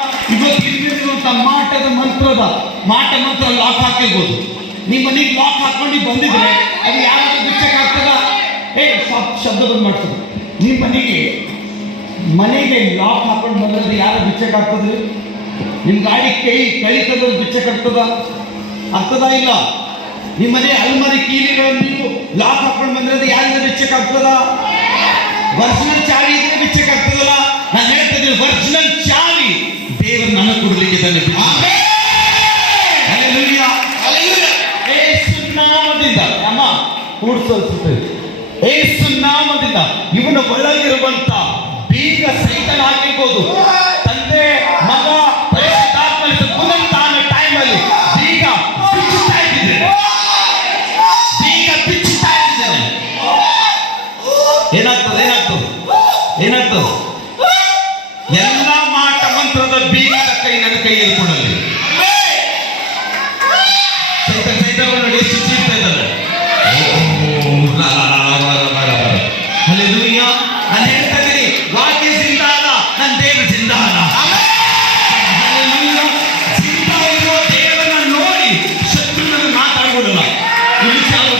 ಇವತ್ತು ಇಲ್ಲಿರುವಂತ ಮಾಟ ಮಂತ್ರ ಲಾಕ್ ಹಾಕಿರ್ಬೋದು. ನಿಮ್ಮ ಮನೆಗೆ ಲಾಕ್ ಹಾಕೊಂಡು ಬಂದಿದ್ರೆ ಅದು ಯಾರಾದ್ರೂ ಬಿಚ್ಚಕ್ಕೆ ಆಗ್ತದ? ಶಬ್ದ ಬಂದ್ ಮಾಡ್ತದೆ. ನಿಮ್ಮ ಮನೆಗೆ ಲಾಕ್ ಹಾಕೊಂಡು ಬಂದ್ರೆ ಯಾರು ಬಿಚ್ಚಕ್ಕೆ ಆಗ್ತದ್ರಿ? ನಿಮ್ಮ ಗಾಡಿ ಕೈ ತೆಗೆದು ಬಿಚ್ಚಕ್ಕೆ ಆಗ್ತದ ಇಲ್ಲ? ನಿಮ್ಮ ಮನೆ ಅಲ್ಮಾರಿ ಕೀಲಿಗಳನ್ನು ನೀವು ಲಾಕ್ ಹಾಕೊಂಡು ಬಂದ್ರೆ ಯಾರಿಂದ ಬಿಚ್ಚಕ್ಕೆ ಆಗ್ತದ? ಒರಿಜಿನಲ್ ಚಾವಿ ಇದ್ರೆ ಬಿಚ್ಚಕ್ಕೆ ಆಗ್ತದಲ್ಲ? ನಾನು ಹೇಳ್ತಾ ಇದ್ದೀನಿ, ಒರಿಜಿನಲ್ ಚಾವಿ ದೇವರು ನನಗೆ ಕೊಡಲಿಕ್ಕೆ ಇದ್ದಾನೆ. ಏಸು ನಾಮದಿಂದ ಅಮ್ಮ ಕೂಡಿಸುತ್ತೆ. ಏಸು ನಾಮದಿಂದ ಇವನ ಒಳಗಿರುವಂತ ಬೀಗ ಸೈತಾನ ಹಾಕಿರ್ಬೋದು. ತಂದೆ ಮಗ ಪರಿಶುದ್ಧಾತ್ಮ ಪುನರುತ್ಥಾನ ಟೈಮಲ್ಲಿ ಬೀಗ ಬಿಚ್ಚುತ್ತಾ ಇದ್ದಿದ್ದೇನೆ. ಏನಾಗ್ತದೆ? ಎಲ್ಲ ಮಾಟ ಮಂತ್ರದ ಬೀಗದ ಕೈ ನನ್ನ ಕೈಯಲ್ಲಿ ಕೊಡಲಿ. ಸೈತಾನ ನೋಡಿ ಎಷ್ಟು ಚೀರ್ತಾ ಇದ್ದಾರೆ. ಹಲ್ಲೆಲೂಯಾ. ನಾನು ಹೇಳ್ತಾ ಇದ್ದೀನಿ, ವಾಕ್ಯ ಜಿಂದಾನ, ನನ್ನ ದೇವ ಜಿಂದಾನ. ಜಿಂದಾ ಇರುವ ದೇವರನ್ನ ನೋಡಿ ಶತ್ರುಗಳನ್ನು ಮಾತಾಡ್ಬಿಡಲ್ಲ. ಇನ್ನೂ ಚಾಲು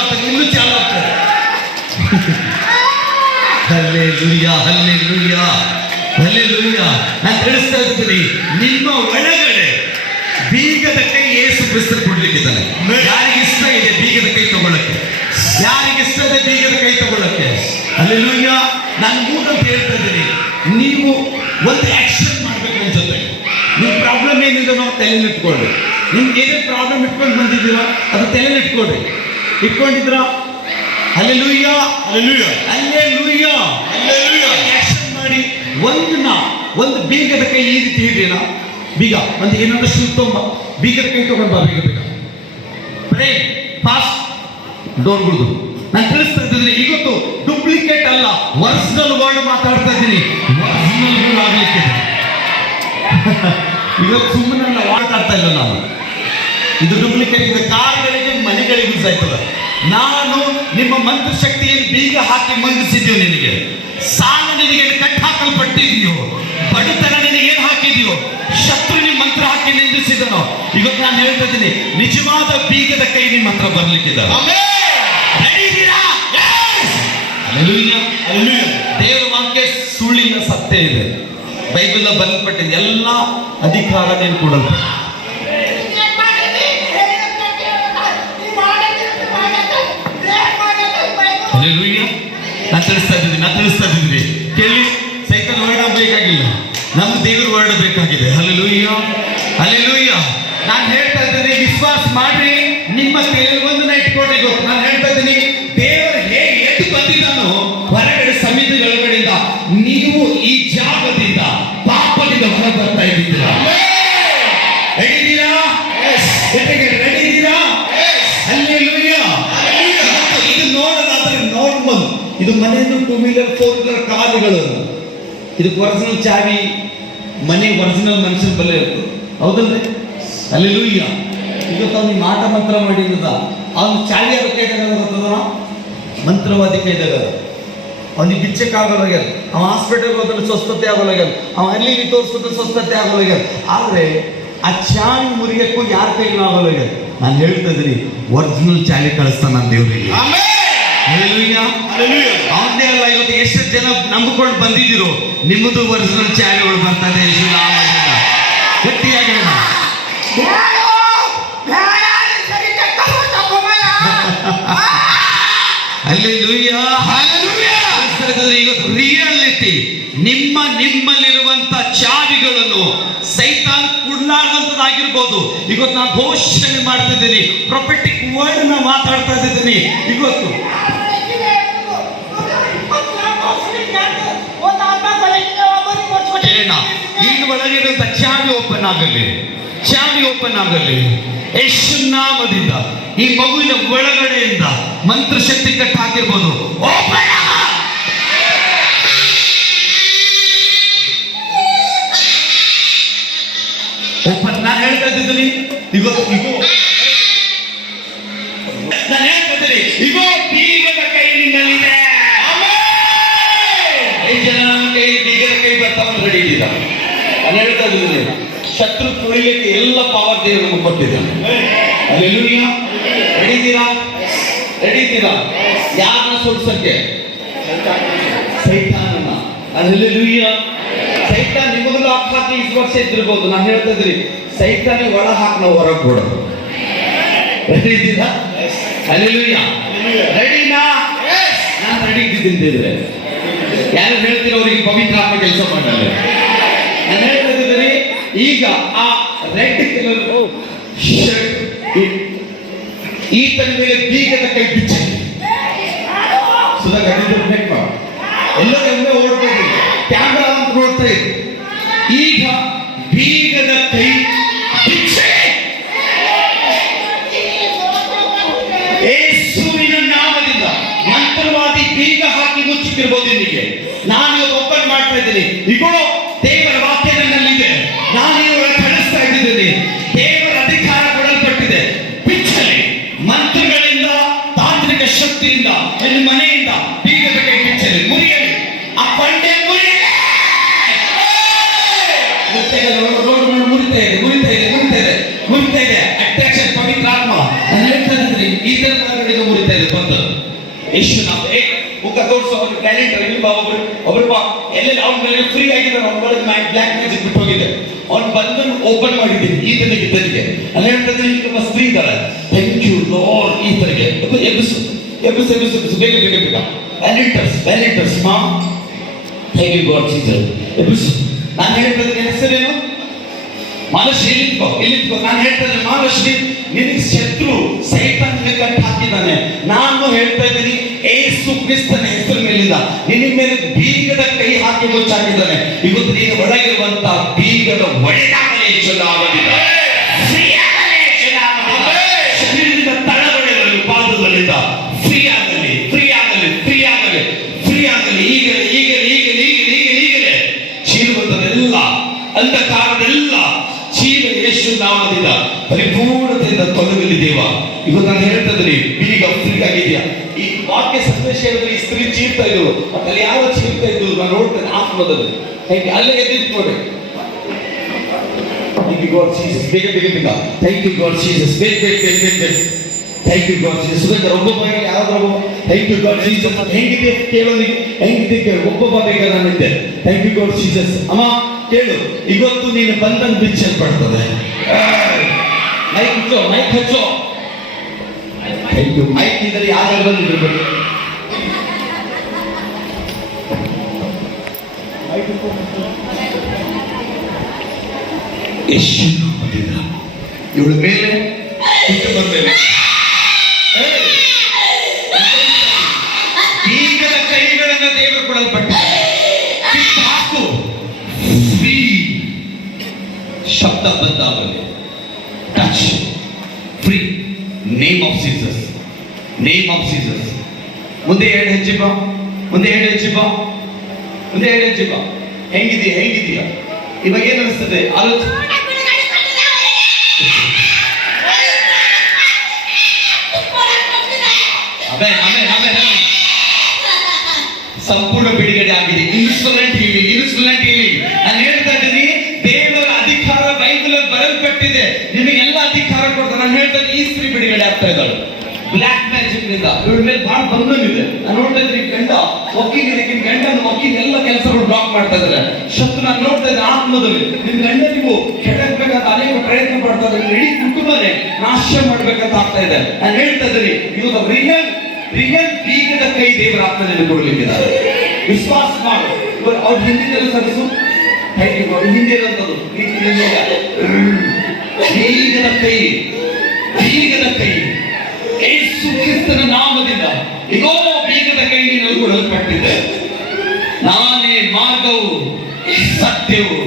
ಆಗ್ತದೆ. ಹಲ್ಲೆಲೂಯಾ. ನಾನು ತಿಳಿಸ್ತಾ ಇರ್ತೀನಿ, ನಿಮ್ಮ ಒಳಗಡೆ ಬೀಗದ ಕೈ ಯೇಸು ಕ್ರಿಸ್ತರು ಕೊಡ್ಲಿಕ್ಕಿದ್ದಾನೆ. ಯಾರಿಗೆ ಇಷ್ಟ ಇದೆ ಬೀಗದ ಕೈ ತಗೊಳ್ಳಕ್ಕೆ? ಯಾರಿಗೆ ಇಷ್ಟ ಇದೆ ಬೀಗದ ಕೈ ತಗೊಳ್ಳಕ್ಕೆ? ಹಲ್ಲೆಲೂಯಾ. ನಾನು ಮೂಗಂತ ಹೇಳ್ತಾ ಇದ್ದೀನಿ, ನೀವು ಒಂದು ಆಕ್ಷನ್ ಮಾಡ್ಬೇಕು. ನನ್ನ ಜೊತೆ ನಿಮ್ಮ ಪ್ರಾಬ್ಲಮ್ ಏನಿದೆ ನಾವು ತಲೆಲಿಟ್ಕೊಳ್ಳಿ. ನಿಮ್ಗೆ ಏನೇ ಪ್ರಾಬ್ಲಮ್ ಇಟ್ಕೊಂಡು ಬಂದಿದ್ದೀರೋ ಅದು ತಲೆಲಿಟ್ಕೊಳ್ರಿ. ಇಟ್ಕೊಂಡಿದ್ರ? ಹಲ್ಲೆಲೂಯಾ. ಆಕ್ಷನ್ ಮಾಡಿ. ಒಂದು ಬೀಗದ ಕೈ ಈ ರೀತಿ ಹಿಡಿಯೋಣ. ಬೀಗ ಒಂದು ಏನೊಂದು ಶೂ ತೊಂಬ ಬೀಗದ ಕೈ ತಗೊಂಡು ಬಾ. ಬೀಗ ಪ್ರೇ ಫಾಸ್ಟ್ ಡೋರ್ಗುಳ್ದು. ನಾನು ತಿಳಿಸ್ತಾ ಇದ್ದೀನಿ, ಇವತ್ತು ಡೂಪ್ಲಿಕೇಟ್ ಅಲ್ಲ, ಒರಿಜಿನಲ್ ವರ್ಡ್ ಮಾತಾಡ್ತಾ ಇದ್ದೀನಿ. ಒರಿಜಿನಲ್ ಆಗ್ಲಿಕ್ಕೆ ಇವತ್ತು ಸುಮ್ಮನೆ ಮಾತಾಡ್ತಾ ಇಲ್ಲ ನಾನು. ಇದು ಡೂಪ್ಲಿಕೇಟ್ ಇದೆ. ಕಾರ್ಗಳಿಗೆ ಮನೆಗಳಿಗೆ ಯೂಸ್ ಆಯ್ತದ. ನಾನು ನಿಮ್ಮ ಮಂತ್ರ ಶಕ್ತಿಯನ್ನು ಬೀಗ ಹಾಕಿ ಮಂಡಿಸಿದ್ದೀವಿ. ನಿನಗೆ ಸಾಲ ನಿನಗೆ ಕಟ್ಟಿ ಹಾಕಲ್ಪಟ್ಟಿದೆಯೋ, ಬಡತನ ನಿನಗೆ ಏನು ಹಾಕಿದೆಯೋ, ಶತ್ರು ನಿಮ್ಮ ಮಂತ್ರ ಹಾಕಿ ನಿಂದಿಸಿದನೋ, ಇವತ್ತು ನಾನು ಹೇಳ್ತಾ ಇದ್ದೀನಿ, ನಿಜವಾದ ಬೀಗದ ಕೈ ನಿಮ್ಮ ಹತ್ರ ಬರ್ಲಿಕ್ಕಿದೆ. ದೇವರ ವಾಕ್ಯ ಸುಳ್ಳಿನ ಸತ್ಯ ಇದೆ. ಬೈಬಲ್ ಬರೆಯಲ್ಪಟ್ಟಿದೆ. ಎಲ್ಲ ಅಧಿಕಾರ ನೀನು ಕೊಡಲ್ಪಟ್ಟ. ನಾನು ತಿಳಿಸ್ತಾ ಇದ್ದೀನಿ ಕೇಳಿ. ಸೈತಾನ ವರ್ಡ್ ಬೇಕಾಗಿಲ್ಲ, ನಮ್ಗೆ ದೇವ್ರ ವರ್ಡ್ ಬೇಕಾಗಿದೆ. ಹಲ್ಲೆಲೂಯಾ. ನಾನು ಹೇಳ್ತಾ ಇದ್ದೀನಿ, ವಿಶ್ವಾಸ ಮಾಡ್ರಿ. ನಿಮ್ಮ ತಲೆಯಲ್ಲಿ ಒಂದನ್ನ ಇಟ್ಕೊಂಡ್ರೆ ಗೊತ್ತು. ನಾನು ಹೇಳ್ತಾ ಇದ್ದೀನಿ, ದೇವರು ಹೇಗೆ ಎದ್ದು ಬಂದಿದ್ದಾನೋ ಹೊರಗಡೆ ಸಮಿತಿ ಒಳಗಡೆಯಿಂದ, ನೀವು ಈ ಜಾಗದಿಂದ ಪಾಪದಿಂದ ಹೊರ ಬರ್ತಾ ಇದ್ದೀರಾ. ರೆಡಿದ್ದೀರಾ? ಹಲ್ಲೆಲೂಯಾ. ಇದು ನೋಡೋದಾದ್ರೆ ನಾರ್ಮಲ್. ಇದು ಮನೆಯನ್ನು 2 ವೀಲರ್ 4 ವೀಲರ್ ಕಾರುಗಳು. ಇದಕ್ಕೆ ಒರಿಜಿನಲ್ ಚಾವಿ ಮನೆ ಒರಿಜಿನಲ್ ಮನುಷ್ಯನ ಬಲ್ಲೆ ಇರ್ತದೆ. ಹೌದಲ್ರಿ? ಹಲ್ಲೆಲೂಯಾ. ಇವತ್ತು ಅವ್ನಿಗೆ ಮಾಟ ಮಂತ್ರ ಮಾಡಿದ ಅವನು ಚಾವಿ ಯಾರ ಕೈದಾಗ ಬರ್ತದ? ಮಂತ್ರವಾದಿ ಕೈದಾಗ. ಅವನಿಗೆ ಬಿಚ್ಚಕ್ಕಾಗಲಾಗ್ಯದ. ಅವ ಹಾಸ್ಪಿಟಲ್ಗೆ ಹೋದ್ರೆ ಸ್ವಸ್ಥತೆ ಆಗೋಲಾಗ್ಯದ. ಅವ ಅಲ್ಲಿ ತೋರಿಸ್ಕೊತ ಸ್ವಸ್ಥತೆ ಆಗೋಲಾಗ್ಯದ. ಆದರೆ ಆ ಚಾವಿ ಮುರಿಯಕ್ಕೂ ಯಾರ ಕೈಗೂ ಆಗೋಲಾಗ್ಯದ. ನಾನು ಹೇಳ್ತಾ ಇದ್ದೀನಿ, ಒರಿಜಿನಲ್ ಚಾವಿ ಕಳಿಸ್ತಾನ ನನ್ನ ದೇವರಿಗೆ. ಅವನದೇ ಅಲ್ಲ. ಇವತ್ತು ಎಷ್ಟು ಜನ ನಂಬಿಕೊಂಡು ಬಂದಿದ್ದೀರೋ, ನಿಮ್ಮದು ಒರಿಜಿನಲ್ ಚಾವಿಗಳು ಬರ್ತದೆ. ಗಟ್ಟಿಯಾಗಿ ಇವತ್ತು ರಿಯಾಲಿಟಿ ನಿಮ್ಮಲ್ಲಿರುವಂತ ಚಾವಿಗಳನ್ನು ಸೈತಾನ್ ಕೊಡ್ಲಾರ್ದಂಥದ್ದಾಗಿರ್ಬೋದು. ಇವತ್ತು ನಾನು ಘೋಷಣೆ ಮಾಡ್ತಾ ಇದ್ದೀನಿ, ಪ್ರೊಫೆಟಿಕ್ ವರ್ಡ್ ನ ಮಾತಾಡ್ತಾ ಇದ್ದೀನಿ. ಇವತ್ತು ಇನ್ನು ಒಳಗಿರುವಂತ ಚಾವಿ ಓಪನ್ ಆಗಲಿ. ಯೇಸು ನಾಮದಿಂದ ಈ ಮಗುವಿನ ಒಳಗಡೆಯಿಂದ ಮಂತ್ರಶಕ್ತಿ ಕಟ್ಟಿ ಹಾಕಿರ್ಬೋದು. ಓಪನ್. ನಾನು ಹೇಳ್ತಾ ಇದ್ದೀನಿ, ಇಗೋ ಬೀಗದ ಕೈ ನಿನ್ನಲ್ಲಿದೆ. ಜನ ನಮ್ಮ ಕೈ ಬೀಗದ ಕೈ ಬರ್ತಾವ ರೆಡಿ ಇದ್ದೀರಾ? ಹೇಳ್ತಾ ಇದ್ದೀನಿ, ಶತ್ರು ತುಳಿಲಿಕ್ಕೆ ಎಲ್ಲ ಪವರ್ ದೇವರು ನಮಗೆ ಕೊಟ್ಟಿದ್ದಾನೆ. ಹಲ್ಲೆಲೂಯಾ. ರೆಡಿದ್ದೀರಾ? ರೆಡಿದ್ದೀರಾ? ಯಾರನ್ನ ಸೋಲ್ಸಕ್ಕೆ? ಸೈತಾನನ. ಹಲ್ಲೆಲೂಯಾ. ಸೈತಾನ್ ನಿಮಗಲೂ ಅಪಘಾತ ಇಷ್ಟು ವರ್ಷ ಇದ್ದಿರ್ಬೋದು. ನಾನು ಹೇಳ್ತಾ ಇದ್ರಿ, ಸೈತಾನಿಗೆ ಒಳ ಹಾಕಿ ನಾವು ಹೊರಗೆ ಕೊಡೋದು. ರೆಡಿ ಇದ್ದೀರಾ? ಹಲ್ಲೆಲೂಯಾ. ರೆಡಿನಾ? ನಾನು ರೆಡಿ ಇದ್ದಿದ್ದಿದ್ರೆ ಯಾರು ಹೇಳ್ತೀರೋ ಅವರಿಗೆ ಪವಿತ್ರ ಆತ್ಮ ಕೆಲಸ ಮಾಡಲ್ಲ. ನಾನು ಹೇಳ್ತಾ ಇದ್ದೀನಿ, ಈಗ ಆ ರೆಡ್ ಕಲರ್ ಶರ್ಟ್ ಈತನ ಮೇಲೆ ಬೀಗದ ಕೈ ಬಿಚ್ಚಿ ಸುಧಾ ಗಂಡಿರ್ಬೇಕು. ಎಲ್ಲರೂ ಒಮ್ಮೆ ಓಡ್ಬೇಕು, ಕ್ಯಾಮ್ರಾ ಅಂತ ನೋಡ್ತಾ ಇದ್ರು. ಈಗ ಬೀಗದ ಕೈ ಬಿಚ್ಚಿ ಯೇಸುವಿನ ನಾಮದಿಂದ ಮಂತ್ರವಾದಿ ಬೀಗ ಹಾಕಿ ಮುಚ್ಚಿಟ್ಟಿರ್ಬೋದು. ನಿಮಗೆ ನಾನು ಇವತ್ತು ಓಪನ್ ಮಾಡ್ತಾ ಇದ್ದೀನಿ. ಇಗೋ ದೇವರ ವಾಕ್ಯ ನನ್ನಲ್ಲಿದೆ. ನಾನು ಇವಾಗ ಕಳಿಸ್ತಾ ಇದ್ದೀನಿ. ದೇವರ ಅಧಿಕಾರ ಕೊಡಲ್ಪಟ್ಟಿದೆ. ಬಿಚ್ಚಲಿ ಮಂತ್ರಗಳಿಂದ, ತಾಂತ್ರಿಕ ಶಕ್ತಿಯಿಂದ, ನಿಮ್ಮ ಮನೆಯಿಂದ ಬೀಗದ ಕೈ ಬಿಚ್ಚಲಿ, ಮುರಿಯಲಿ. ಆ ಬಂಡೆ ಮುರಿಯಲಿ. ಮುರಿತಾ ಇದೆ, ಮುರಿತಾ ಇದೆ, ಮುರಿತಾ ಇದೆ, ಮುರಿತಾ ಇದೆ. ಅಟ್ರಾಕ್ಷನ್ ಪವಿತ್ರ ಆತ್ಮ. ನಾನು ಹೇಳ್ತಾ ಇದ್ದೀನಿ, ಈ ತರ ಮುರಿತಾ ಇದೆ ಬಂದು ಯೇಸು ನಾಮ. ಮುಖ ತೋರಿಸೋ ಅವ್ರ ಟ್ಯಾಲೆಂಟ್ ಒಬ್ರು ಎಲ್ಲೆಲ್ಲ ಅವ್ನ ಮೇಲೆ ಫ್ರೀ ಆಗಿದ್ದಾರೆ. ಅವ್ನ ಬ್ಲ್ಯಾಕ್ ಮ್ಯಾಜಿಕ್ ಬಿಟ್ಟು ಹೋಗಿದೆ. ಅವ್ನು ಬಂದು ಓಪನ್ ಮಾಡಿದ್ದೀನಿ ಈತನಿಗೆ ಇದ್ದನಿಗೆ. ಅಲ್ಲಿ ಹೇಳ್ತದೆ, ಈಗ ಸ್ತ್ರೀ ಇದ್ದಾರೆ. Thank you lord. ಈತನಿಗೆ ಎಬ್ಬಿಸು ಎಬ್ಬಿಸು ಎಬ್ಬಿಸು ಎಬ್ಬಿಸು, ಬೇಗ ಬೇಗ ಬೇಗ. ವ್ಯಾಲೆಂಟರ್ಸ್ ವ್ಯಾಲೆಂಟರ್ಸ್ ಮಾ. Thank you God Jesus. ಎಬ್ಬಿಸು. ನಾನು ಹೇಳ್ತದೆ, ಹೆಸರೇನು? ಮಾನಶ್ರೀ. ಇಲ್ಲಿತ್ಕೋ ಇಲ್ಲಿತ್ಕೋ. ನಾನು ಹೇಳ್ತೇನೆ, ಮಾನಶ್ರೀ, ನಿನಗೆ ಶತ್ರು ಸೈತಾನ್ಗೆ ಕಟ್ಟು ಹಾಕಿದ್ದಾನೆ. ನಾನು ಹೇಳ್ತಾ ಇದ್ದೀನಿ, ಯೇಸು ಕ್ರಿಸ್ತನ ಹೆಸರು ಮೇಲಿಂದ ನಿನ್ನ ಮೇಲೆ ಬೀಗದ ಕೈ ಹಾಕಿ ಮುಚ್ಚಾಕಿದ್ದಾನೆ. ಇವತ್ತು ನೀನು ಒಳಗಿರುವಂತ ಬೀಗದ ಒಡೆದಾಗಲೇ ಯೇಸುನಾಮದಿಂದ, ಶರೀರದಿಂದ ತಳಗಡೆಗಳು ಪಾದಗಳಿಂದ ಫ್ರೀ ಆಗಲಿ, ಫ್ರೀ ಆಗಲಿ, ಫ್ರೀ ಆಗಲಿ, ಫ್ರೀ ಆಗಲಿ. ಈಗಲೇ ಈಗಲೇ ಈಗಲೇ ಈಗಲೇ ಈಗಲೇ ಈಗಲೇ ಚೀರುವುದೆಲ್ಲ ಅಂಧಕಾರದೆಲ್ಲ ಚೀಲ ಯೇಸು ನಾಮದಿಂದ ಪರಿಪೂರ್ಣತೆಯಿಂದ ತೊಲಗಲಿ ದೇವ. ಇವತ್ತು ನಾನು ಹೇಳ್ತಾ ಇದ್ದೀನಿ, ಬೀಗ ಫ್ರೀ ಆಗಿದೆಯಾ? ಈ ವಾಕ್ಯ ಸಂದೇಶ ಹೇಳಿದ್ರೆ ಈ ಸ್ತ್ರೀ ಚೀರ್ತಾ ಇದ್ರು, ಮತ್ತೆ ಅಲ್ಲಿ ಯಾವ ಚೀರ್ತಾ ಇದ್ರು ನಾನು ನೋಡ್ತೇನೆ ಆತ್ಮದಲ್ಲಿ. ಹೇಗೆ ಅಲ್ಲೇ ಎದ್ದಿತ್ತು ನೋಡಿ. Thank you God Jesus. ಬೇಗ ಬೇಗ ಬೇಗ. Thank you God Jesus. ಬೇಗ ಬೇಗ ಬೇಗ ಬೇಗ ಬೇಗ. Thank you God Jesus. Sudha ಒಬ್ಬೊಬ್ಬ ಯಾರಾದ್ರೂ ಥ್ಯಾಂಕ್ ಯು ಗಾಡ್ ಜೀಸಸ್ ಹೆಂಗಿದೆ ಕೇಳೋನಿಗೆ, ಹೆಂಗಿದೆ ಕೇಳು. ಒಬ್ಬೊಬ್ಬ ಬೇಗ ನಾನಿದ್ದೆ. Thank you God Jesus. ಅಮ್ಮ ಕೇಳು, ಇವತ್ತು ನೀನು ಬಂಧನ ಬಿಚ್ಚಲ್ಪಡ್ತದೆ. ಮೈಕ್ ಹಚ್ಚೋ, ಮೈಕ್ ಹಚ್ಚೋ. Thank you. ಮೈಕ್ ಇದ್ದರೆ ಯಾರು ಬಂದಿರ್ಬೇಕು. ಯೇಸು ನಾಮದಿಂದ ಇವಳ ಮೇಲೆ ಬಿಟ್ಟು ಬಂದೇನೆ. ಬೀಗದ ಕೈಗಳನ್ನು ದೇವರು ಕೊಡಲ್ಪಟ್ಟಿದೆ. ಹಾಕು, ಫ್ರೀ. ಶಬ್ದ ಬಂದಾಗಲಿ touch free. Name of Jesus, name of Jesus. ಮುಂದೆ 2 ಹೆಜ್ಜೆ ಬಾ, ಮುಂದೆ 2 ಹೆಜ್ಜೆ ಬಾ, ಮುಂದೆ 2 ಹೆಜ್ಜೆ ಬಾ. ಹೆಂಗಿದೀಯ, ಹೆಂಗಿದೀಯ ಇವಾಗ? ಏನ್ ಅನಿಸ್ತದೆ? ಆಲೋಚನೆ. ಸಂಪೂರ್ಣ ಬಿಡುಗಡೆ ಆಗಿದೆ. ಇನ್ಸ್ಟಲೆಂಟ್ ಹೀಲಿಂಗ್, ಇನ್ಸ್ಟಲೆಂಟ್ ಹೀಲಿಂಗ್. ನಾನು ಹೇಳ್ತಾ ಇದ್ದೀನಿ, ದೇವರ ಅಧಿಕಾರ ಬೈಬಲ್ ಬರೆಯಲ್ಪಟ್ಟಿದೆ. ನಿಮಗೆಲ್ಲ ಅಧಿಕಾರ ಕೊಡ್ತಾರೆ. ನಾನು ಹೇಳ್ತಾ ಇದ್ದೀನಿ, ಈ ಸ್ತ್ರೀ ಬಿಡುಗಡೆ ಆಗ್ತಾ ಇದ್ದಾಳೆ ಬ್ಲ್ಯಾಕ್ ಮ್ಯಾಜಿಕ್ ನಿಂದ. ಇವಳ ಮೇಲೆ ಬಹಳ ಬಂಧನಿದೆ. ನಾನು ನೋಡ್ತಾ ಇದ್ದೀನಿ, ಗಂಡ ವಕೀಲಿದೆ, ಗಂಡನ ವಕೀಲ ಎಲ್ಲ ಕೆಲಸಗಳು ಬ್ಲಾಕ್ ಮಾಡ್ತಾ ಇದ್ದಾರೆ. ಶತ್ರು ನಾನು ನೋಡ್ತಾ ಇದ್ದೆ ಆತ್ಮದಲ್ಲಿ. ನಿಮ್ ಗಂಡ ನೀವು ಕೆಡಕ್ಬೇಕಂತ ಅನೇಕ ಪ್ರಯತ್ನ ಪಡ್ತಾ ಇದ್ದಾರೆ. ಇಡೀ ಕುಟುಂಬನೇ ನಾಶ ಮಾಡ್ಬೇಕಂತ ಆಗ್ತಾ ಇದೆ. ನಾನು ಹೇಳ್ತಾ ಇದ್ದೀನಿ, ಇವತ್ತು ರಿಯಲ್ ರಿಯಲ್ ಬೀಗದ ಕೈ ದೇವರ ಆತ್ಮದಲ್ಲಿ ಕೊಡಲಿಕ್ಕಿದ್ದಾರೆ. ವಿಶ್ವಾಸ ಮಾಡು. ಅವ್ರ ಹಿಂದಿನ ಸರಿಸು. ಹಿಂದೆ ಇರುವಂತದ್ದು ಬೀಗದ ಕೈ, ಬೀಗದ ಕೈ ಯೇಸು ಕ್ರಿಸ್ತನ ನಾಮದಿಂದ ಇಗೋ ಬೀಗದ ಕೈ ನೀನು ಕೊಡಲ್ಪಟ್ಟಿದೆ. ನಾನೇ ಮಾರ್ಗವು, ಸತ್ಯವು,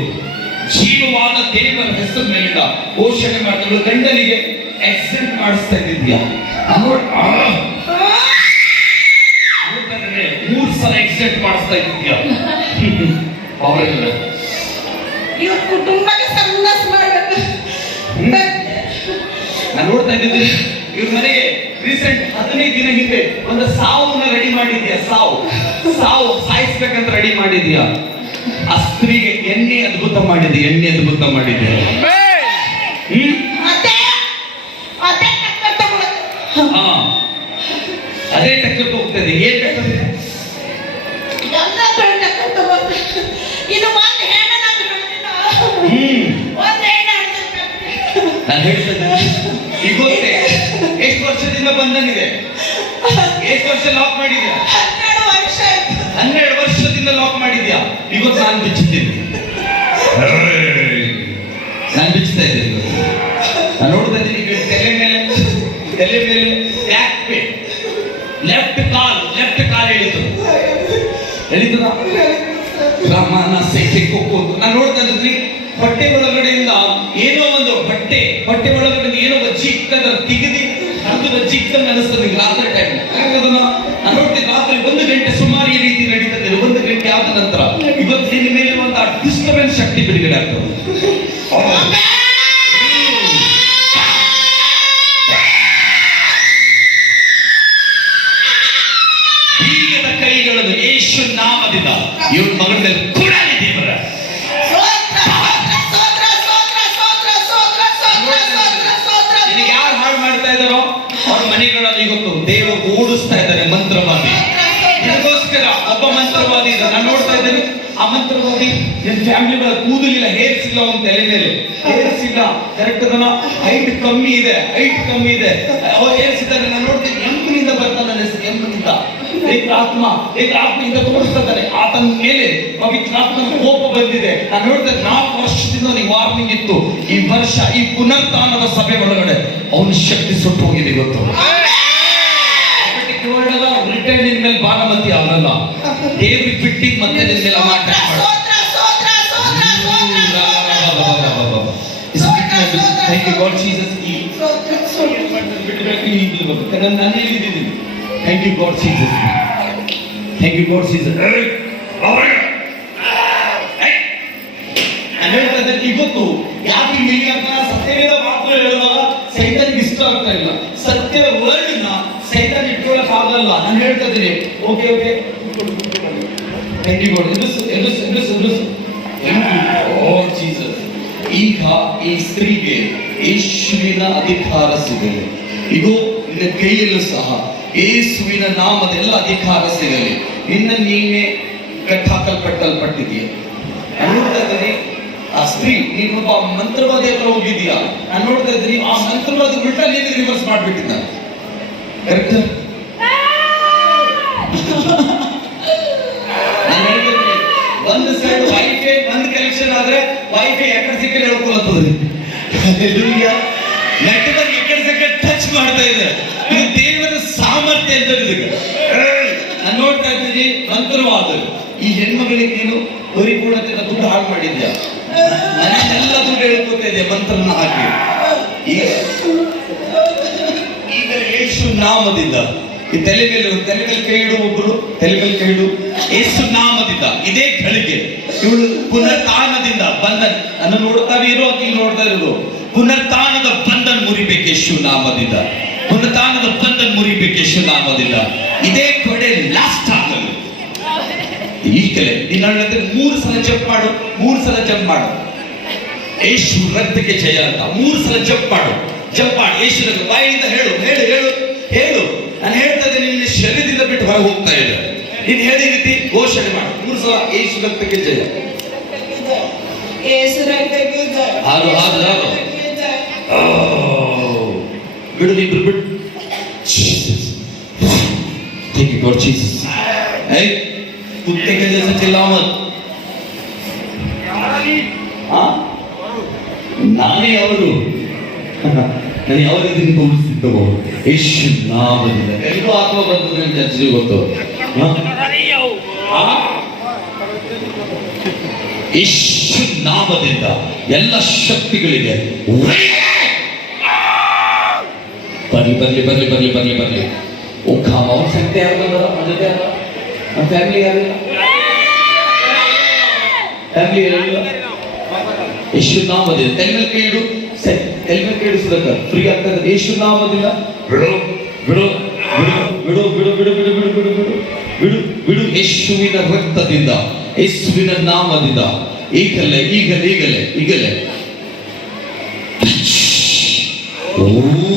ಜೀವವಾದ ದೇವರ ಹೆಸರು ಮೇಲಿಂದ ಘೋಷಣೆ ಮಾಡ್ತಾರೆ. ಗಂಡನಿಗೆ ಆಕ್ಸಿಡೆಂಟ್ ಮಾಡಿಸ್ತಾ ಇದ್ದಿದ್ಯಾ? 3 ಸಲ ಆಕ್ಸಿಡೆಂಟ್ ಮಾಡಿಸ್ತಾ ಇದ್ದಿದ್ಯಾ? ಅವರೆಲ್ಲ ಇವ್ರ ಕುಟುಂಬಕ್ಕೆ ಸಂಘರ್ಷ ಮಾಡಬೇಕು. ನಾನು ನೋಡ್ತಾ ಇದ್ದಿದ್ದೆ, ಇವ್ರ ಮನೆಗೆ ರೀಸೆಂಟ್ 15 ದಿನ ಹಿಂದೆ ಒಂದು ಸಾವನ್ನ ರೆಡಿ ಮಾಡಿದ್ಯಾ? ಸಾವು ಸಾಯಿಸ್ಬೇಕಂತ ರೆಡಿ ಮಾಡಿದ್ಯಾ? ಆ ಸ್ತ್ರೀಗೆ ಎಣ್ಣೆ ಅದ್ಭುತ ಮಾಡಿದೆ, ಎಣ್ಣೆ ಅದ್ಭುತ ಮಾಡಿದೆ. ಅದೇ ಟಕ್ಕರ್ ತಗೊಳುತ್ತೆ. ಹಾ, ಅದೇ ಟಕ್ಕರ್ ಹೋಗ್ತದೆ. ಏನ್ ಟಕ್ಕರ್? ಎಲ್ಲ ಕಡೆ ಟಕ್ಕರ್ ತಗೊಳುತ್ತೆ. ಇದು ಒಂದು ಹೆಣ್ಣು ನಾನು ನೋಡಿಲ್ಲ. ಒಂದು ಹೆಣ್ಣು ನಾನು ಹೇಳ್ತೇನೆ, ಈಗ ಗೊತ್ತೇ ಎಷ್ಟು ವರ್ಷದಿಂದ ಬಂಧನಿದೆ, ಎಷ್ಟು ವರ್ಷ ಲಾಕ್ ಮಾಡಿದ್ಯಾ? 12 ವರ್ಷ ಆಯ್ತು. 12 ವರ್ಷದಿಂದ ಲಾಕ್ ಮಾಡಿದ್ಯಾ? ಇವತ್ತು ನಾನು ಬಿಚ್ಚಿದ್ದೀನಿ, ನಾನು ಬಿಚ್ತಾ ಇದ್ದೀನಿ. ನಾನು ನೋಡ್ತಾ ಇದ್ದೀನಿ ತಲೆ ಮೇಲೆ ಬ್ಯಾಕ್ ಪೇನ್, ಲೆಫ್ಟ್ ಕಾಲ್ ಎಳಿತದ ರಾಮನ ಸೈಕೆ ಕೊಕ್ಕೋದು. ನಾನು ನೋಡ್ತಾ ಇದ್ದೀನಿ ಬಟ್ಟೆ ಒಳಗಡೆಯಿಂದ ಏನೋ ಒಂದು ಬಟ್ಟೆ ಒಳಗಡೆ ಏನೋ ಬಜ್ಜಿ ಇಕ್ಕದ ತೆಗೆದಿ ಅದು ಬಜ್ಜಿ ಇಕ್ಕಂಗೆ ಅನಿಸ್ತದೆ ರಾತ್ರಿ ಟೈಮ್. ನಾನು ನೋಡ್ತೀನಿ ರಾತ್ರಿ 1 ಗಂಟೆ ಸುಮಾರು ಈ ರೀತಿ ನಡೀತದೆ. 1 ಗಂಟೆ ಆದ ನಂತರ ಇವತ್ತು ನಿನ್ನ ಮೇಲೆ ಒಂದು ಡಿಸ್ಟರ್ಬೆನ್ಸ್ ಶಕ್ತಿ ಬಿಡುಗಡೆ ಆಗ್ತದೆ. ಬೀಗದ ಕೈಗಳನ್ನು ಯೇಸು ನಾಮದಿಂದ ಇವಳ ಮಗಳ ಮೇಲೆ ಕೊಡಲಿ ದೇವರ. ನಿನಗೆ ಯಾರು ಹಾಳು ಮಾಡ್ತಾ ಇದ್ದಾರೋ ಅವ್ರ ಮನೆಗಳಲ್ಲಿ ಇವತ್ತು ದೇವರು ಓಡಿಸ್ತಾ ಇದ್ದಾರೆ ಮಂತ್ರವಾದಿ. ಇದಕ್ಕೋಸ್ಕರ ಒಬ್ಬ ಮಂತ್ರವಾದಿ ಇದೆ, ನಾನು ನೋಡ್ತಾ ಇದ್ದೇನೆ. ಆ ಮಂತ್ರವಾದಿ ನಿನ್ನ ಫ್ಯಾಮಿಲಿ ಮೇಲೆ ಕೂದಲಿಲ್ಲ, ಹೇರ್ಸ್ ಇಲ್ಲ, ಒಂದು ತಲೆ ಮೇಲೆ ಹೇರ್ಸ್ ಇಲ್ಲ, ಕರೆಕ್ಟ್ ಅದನ್ನ ಹೈಟ್ ಕಮ್ಮಿ ಇದೆ. ಅವ್ರು ಹೇರ್ಸ್ ಇದ್ದಾರೆ. ನಾನು ನೋಡ್ತೀನಿ ಎಂಪಿನಿಂದ ಬರ್ತಾನೆ, ನನ್ನ ಹೆಸರು ಎಂಪಿನಿಂದ. ಆತ್ಮದಿಂದ ತೋರಿಸ್ತಾರೆ ಆತನ ಮೇಲೆ ಪವಿತ್ರಾತ್ಮನ ಕೋಪ ಬಂದಿದೆ. ನಾನು ನೋಡ್ತೇನೆ 4 ವರ್ಷದಿಂದ ಅವನಿಗೆ ವಾರ್ನಿಂಗ್ ಇತ್ತು. ಈ ವರ್ಷ ಈ ಪುನರ್ತಾನದ ಸಭೆ ಒಳಗಡೆ ಅವನ ಶಕ್ತಿ ಸುಟ್ಟು ಹೋಗಿದೆ. ಗೊತ್ತು ರಿಟರ್ನ್ ನಿನ್ ಮೇಲೆ ಬಾನಮತಿ ಅವನಲ್ಲ, ದೇವ್ರಿಗೆ ಬಿಟ್ಟಿಗೆ ಮತ್ತೆ ನಿನ್ ಮೇಲೆ ಅಮಾಟ ಥ್ಯಾಂಕ್ ಯು ಗಾಡ್ ಜೀಸಸ್. ನಾನು ಹೇಳಿದ್ದೀನಿ thank you God Jesus, thank you God Jesus. ನಾನು ಹೇಳ್ತಾ ಇದ್ದೆ ಇವತ್ತು ಯಾಕೆ ಹೀಗೆ ಅಂತ ಸತ್ಯವೇದ ಮಾತ್ರ ಹೇಳುವಾಗ ಸೈತಾನಿಗೆ ಇಷ್ಟ ಆಗ್ತಾ ಇಲ್ಲ. ಸತ್ಯದ ವರ್ಡ್ನ ಸೈತಾನ್ ಇಟ್ಕೊಳ್ಳಕ್ ಆಗಲ್ಲ. ನಾನು ಹೇಳ್ತಾ ಇದ್ದೀನಿ okay thank you God. Jesus. ಈಗ ಈ ಸ್ತ್ರೀಗೆ ಯೇಸುವಿನ ಅಧಿಕಾರ ಸಿಗಲಿ. ಇದು ನಿನ್ನ ಕೈಯಲ್ಲೂ ಸಹ ಯೇಸುವಿನ ನಾಮದ ಎಲ್ಲ ಅಧಿಕಾರ ಸಿಗಲಿ. ನಿನ್ನ ನೀನೇ ಕಟ್ಟಾಕಲ್ಪಟ್ಟಲ್ಪಟ್ಟಿದೆಯಾ? ನಾನು ನೋಡ್ತಾ ಇದ್ದೀನಿ ಆ ಸ್ತ್ರೀ ನೀನೊಬ್ಬ ಮಂತ್ರವಾದಿ ಹತ್ರ ಹೋಗಿದೀಯಾ? ನಾನು ನೋಡ್ತಾ ಇದ್ದೀನಿ ಆ ಮಂತ್ರವಾದಿ ಉಲ್ಟಾ ನೀನು ರಿವರ್ಸ್ ಮಾಡ್ಬಿಟ್ಟಿದ್ದ. ಕರೆಕ್ಟ್? ನಾನು ಹೇಳ್ತೀನಿ ಒಂದು ಸೈಡ್ ವೈಫೈ ಒಂದು ಕನೆಕ್ಷನ್ ಆದ್ರೆ ವೈಫೈ ಎಕಡೆ ಸಿಕ್ಕಡೆ ಹೇಳ್ಕೊಳತ್ತದ್ರಿ. ನೆಟ್ವರ್ಕ್ ಎಕಡೆ ಸಿಕ್ಕಡೆ ಟಚ್ ಮಾಡ್ತಾ ಇದೆ. ಇದು ದೇವರ ಸಾಮರ್ಥ್ಯ ಅಂತ ಇದಕ್ಕೆ. ನಾನು ನೋಡ್ತಾ ಇದ್ದೀನಿ ಮಂತ್ರವಾದ ಈ ಹೆಣ್ಮಗಳಿಗೆ ನೀನು ಪರಿಪೂರ್ಣತೆ ದುಡ್ಡು ಹಾಳು ಮಾಡಿದ್ಯಾ? ನನ್ನೆಲ್ಲ ದುಡ್ಡು ಹೇಳ್ಕೊತಾ ಇದೆಯಾ ಮಂತ್ರನ ಹಾಕಿ. ಈಗ ಯೇಸು ನಾಮದಿಂದ ಈ ತಲೆ ಮೇಲೆ ಕೈ ಇಡು, ಒಬ್ಬರು ತಲೆ ಮೇಲೆ ಕೈ ಇಡು. ಯೇಸು ನಾಮದಿಂದ ಇದೇ ಗಳಿಗೆ ಇವಳು ಪುನರ್ತಾನದಿಂದ ಬಂಧನ ಅನ್ನು ನೋಡ್ತಾನೆ ಇರೋ ಆಕಿ ನೋಡ್ತಾ ಇರೋದು. ಪುನರ್ತಾನದ ಬಂಧನ ಮುರಿಬೇಕು ಯೇಸು ನಾಮದಿಂದ. ಪುನರ್ತಾನದ ಬಂಧನ ಮುರಿಬೇಕು ಯೇಸು ನಾಮದಿಂದ. ಇದೇ ಕಡೆ ಲಾಸ್ಟ್ ಆಗಲು ಈಗಲೇ ನೀನು 3 ಸಲ ಜಂಪ್ ಮಾಡು, 3 ಸಲ ಜಂಪ್ ಮಾಡು. ಯೇಸು ರಕ್ತಕ್ಕೆ ಜಯ ಅಂತ 3 ಸಲ ಜಂಪ್ ಮಾಡು. ಯೇಸು ಬಾಯಿಂದ ಹೇಳು. ನಾನು ಹೇಳ್ತಾ ಇದ್ದೀನಿ ನಿನ್ನ ಶರೀರದಿಂದ ಬಿಟ್ಟು ಹೊರಗೆ ಹೋಗ್ತಾ ಇದೆ. ನೀನು ಹೇಳಿ ರೀತಿ ಘೋಷಣೆ ಮಾಡು 3 ಸಲ ಯೇಸು ರಕ್ತಕ್ಕೆ ಜಯ. ಬಿಡು ಇಬ್ರು ಬಿಡು. Thank you God Jesus. Hey, कुत्ते के जैसे चिल्लाओ मत. हाँ, ನಾನೇ ಅವರು ನಾನು ಯಾವ ರೀತಿ ತೋರಿಸ್ತಿದ್ದೋ ಯೇಸು ನಾಮದಿಂದ ಎಲ್ಲರೂ ಆತ್ಮ ಬಂದು ನನ್ನ ಚರ್ಚೆಗೆ ಗೊತ್ತು. ಯೇಸು ನಾಮದಿಂದ ಎಲ್ಲ ಶಕ್ತಿಗಳಿದೆ. ಬರ್ಲಿ ಓ ಕಾಮ ಅವ್ರ ಶಕ್ತಿ ಯಾರು ಬಂದಾರ? ನನ್ನ ಜೊತೆ ಯಾರು? ನಮ್ಮ ಫ್ಯಾಮಿಲಿ ಯಾರಿಲ್ಲ? ಯೇಸು ನಾಮದಿಂದ ತಲೆ ಮೇಲೆ ಕೈ ಇಡು. ಸುಧಾಕ ಫ್ರೀ ಆಗ್ತದೆ. ಯೇಸು ನಾಮದಿಂದ ಬಿಡು. ಯೇಸುವಿನ ರಕ್ತದಿಂದ ಯೇಸುವಿನ ನಾಮದಿಂದ ಈಗಲೇ ಈಗಲೇ ಈಗಲೇ ಈಗಲೇ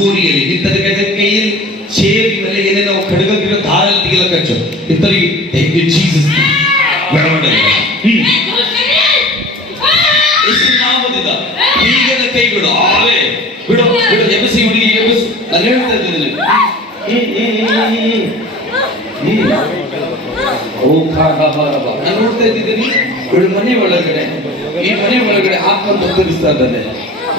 ಊರಿಯಲ್ಲಿ ಇಂಥದಕ್ಕೆ ಕೈಯಲ್ಲಿ ಸೇರಿ ಮೇಲೆ ಏನೇನೋ ಖಡ್ಗಕ್ಕಿರೋ ದಾರಲ್ಲಿ ತೆಗಿಲ ಕಚ್ಚು ಇಂಥವ್ರಿಗೆ ತೆಗೆ ಜೀಸಸ್ ನಾಮದಿಂದ ಈಗದ ಕೈಗಳು ಆವೇ ಬಿಡು ಬಿಡು ಎಬಸಿ ಹುಡುಗಿ ಎಬಸು ನಾನು ಹೇಳ್ತಾ ಇದ್ದೀನಿ ನಾನು ನೋಡ್ತಾ ಇದ್ದೀನಿ ಇವಳು ಮನೆ ಒಳಗಡೆ ಈ ಮನೆ ಒಳಗಡೆ ಆತ್ಮ ತೋರಿಸ್ತಾ ಇದ್ದಾನೆ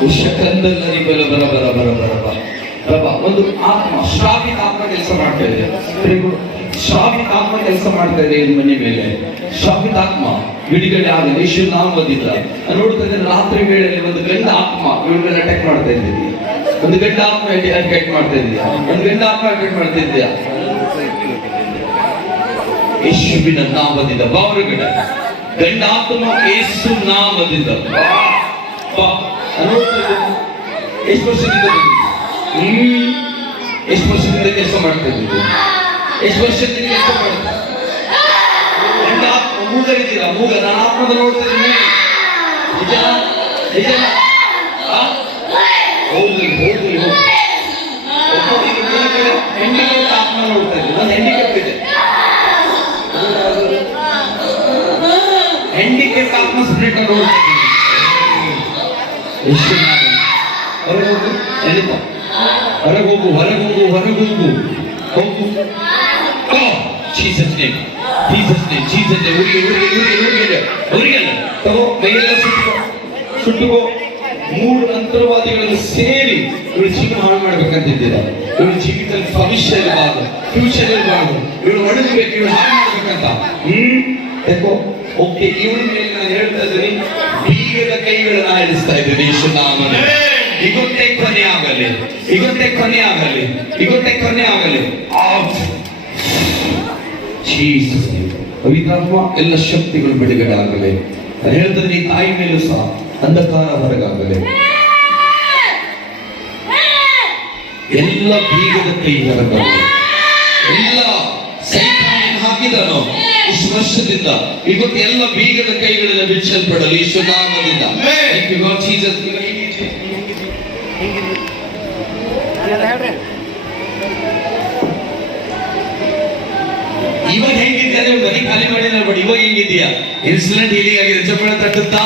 ಉಷಕಂದಲ್ಲರಿ ಬರ ಬರ ಬರ ಬರ ಬರ ಬರ ಒಂದು ಆತ್ಮ ಶ್ರಾವಿತ ಆತ್ಮ ಕೆಲಸ ಮಾಡ್ತಾ ಇದೆ ಶ್ರಾವಿತ ಆತ್ಮ ಕೆಲಸ ಮಾಡ್ತಾ ಇದೆ ಈ ಮನೆ ಮೇಲೆ ಶ್ರಾವಿತ ಆತ್ಮ ಬಿಡುಗಡೆ ಆಗಲಿ ಯೇಸು ನಾಮದಿಂದ ನೋಡ್ತಾ ಇದ್ದೇನೆ ರಾತ್ರಿ ವೇಳೆಯಲ್ಲಿ ಒಂದು ಗಂಡ ಆತ್ಮ ಇವಳ ಮೇಲೆ ಅಟ್ಯಾಕ್ ಮಾಡ್ತಾ ಇದ್ದೀವಿ ಒಂದು ಗಂಡ ಆತ್ಮ ಅಟ್ಯಾಕ್ ಮಾಡ್ತಾ ಇದೆಯಾ ಒಂದು ಗಂಡ ಆತ್ಮ ಅಟ್ಯಾಕ್ ಮಾಡ್ತಾ ಇದೆಯಾ ಯೇಸುವಿನ ನಾಮದಿಂದ ಬಾ ಹೊರಗಡೆ ಗಂಡ ಆತ್ಮ ಯೇಸು ನಾಮದಿಂದ ಬಾ ಎಷ್ಟು ವರ್ಷದಿಂದ ಎಷ್ಟು ವರ್ಷದಿಂದ ಕೆಲಸ ಮಾಡ್ತಾ ಇದ್ದೀವಿ ಎಷ್ಟು ವರ್ಷದಿಂದ ಕೆಲಸ ಮಾಡ್ತಾ ಗಂಡ ಆತ್ಮ ಮೂಗರಿದ್ದೀರಾ ಮೂಗ ನಾನು ಆತ್ಮದ ನೋಡ್ತಾ ಇದ್ದೀನಿ ನಿಜ ನಿಜ ಹೋಗ್ಲಿ ಹೋಗ್ಲಿ ಹೋಗಿ ಹೆಂಡಿಗೆ ಆತ್ಮ ನೋಡ್ತಾ ಇದ್ದೀನಿ ನಾನು ಹೆಂಡಿಗೆ ಇದೆ ಹೆಂಡಿಕೆಟ್ ಆತ್ಮ ಸ್ಪಿರಿಟ್ ನೋಡ್ತಾ ಇದ್ದೀನಿ ಹೊರಗೆ ಹೋಗು ಎಲ್ಲಿಂದ ಹೊರಗೆ ಹೋಗು ಹೊರಗೆ ಹೋಗು ಹೊರಗೆ ಹೋಗು ಹೋಗು Jesus name Jesus name Jesus name ಉರಿಯಲ್ಲ ತಗೋ ಮೈಯೆಲ್ಲ ಸುಟ್ಟುಕೋ ಮೂರು ಅಂತರವಾದಿಗಳನ್ನು ಸೇರಿ ಇವಳು ಜೀವನ ಹಾಳು ಮಾಡ್ಬೇಕಂತಿದ್ದೀರಾ ಇವಳು ಜೀವಿತದಲ್ಲಿ ಭವಿಷ್ಯ ಇರಬಾರ್ದು ಫ್ಯೂಚರ್ ಇರಬಾರ್ದು ಇವಳು ಒಣಗಬೇಕು ಇವಳು ಹಾಳು ಮಾಡ್ಬೇಕಂತ ಯಾಕೋ ಓಕೆ ಇವಳ ಮೇಲೆ ನಾನು ಹೇಳ್ತಾ ಇದ್ದೀನಿ ಬೀಗದ ಕೈಗಳನ್ನ ಆಡಿಸ್ತಾ ಇದ್ದೀನಿ ಯೇಸು ನಾಮನ ಇವತ್ತೇ ಕೊನೆ ಆಗಲಿ ಇವತ್ತೇ ಕೊನೆ ಆಗಲಿ ಇವತ್ತೇ ಕೊನೆ ಆಗಲಿ ಜೀಸಸ್ ಪವಿತ್ರಾತ್ಮ ಎಲ್ಲ ಶಕ್ತಿಗಳು ಬಿಡುಗಡೆ ಆಗಲಿ ನಾನು ಹೇಳ್ತದೆ ಈ ತಾಯಿ ಮೇಲೂ ಸಹ ಅಂಧಕಾರ ಹೊರಗಾಗಲಿ ಎಲ್ಲ ಬೀಗದ ಕೈ ಹೊರಗಾಗಲಿ ಎಲ್ಲ ಸೈತಾನ ಹಾಕಿದನೋ ಇಷ್ಟು ವರ್ಷದಿಂದ ಇವತ್ತು ಎಲ್ಲ ಬೀಗದ ಕೈಗಳೆಲ್ಲ ಬಿಚ್ಚಲ್ಪಡಲು ಯೇಸು ನಾಮದಿಂದ ಥ್ಯಾಂಕ್ ಯು ಲಾರ್ಡ್ ಜೀಸಸ್ ಇವಾಗ ಹೆಂಗಿದ್ಯಾ ನೀವು ಬರೀ ಖಾಲಿ ಮಾಡಿ ನೋಡ್ಬೇಡಿ ಇವಾಗ ಹೆಂಗಿದ್ಯಾ ಇನ್ಸಿಡೆಂಟ್ ಹೀಲಿಂಗ್ ಆಗಿದೆ ಚಪ್ಪಳ ತಟ್ಟುತ್ತಾ